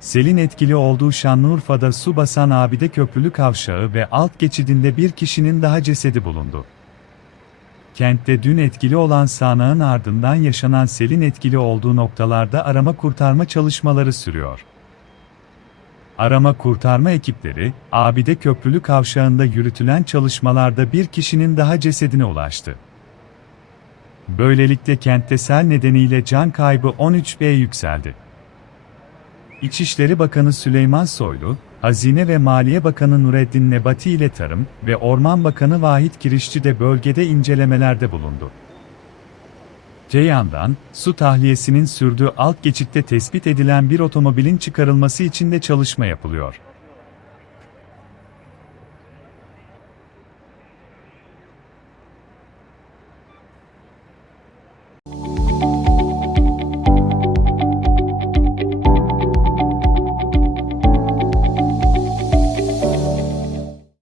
Selin etkili olduğu Şanlıurfa'da su basan Abide Köprülü Kavşağı ve alt geçidinde bir kişinin daha cesedi bulundu. Kentte dün etkili olan sağanağın ardından yaşanan selin etkili olduğu noktalarda arama kurtarma çalışmaları sürüyor. Arama kurtarma ekipleri, Abide Köprülü Kavşağı'nda yürütülen çalışmalarda bir kişinin daha cesedine ulaştı. Böylelikle kentte sel nedeniyle can kaybı 13B'ye yükseldi. İçişleri Bakanı Süleyman Soylu, Hazine ve Maliye Bakanı Nureddin Nebati ile Tarım ve Orman Bakanı Vahit Kirişçi de bölgede incelemelerde bulundu. Ceyhan'dan, su tahliyesinin sürdüğü alt geçitte tespit edilen bir otomobilin çıkarılması için de çalışma yapılıyor.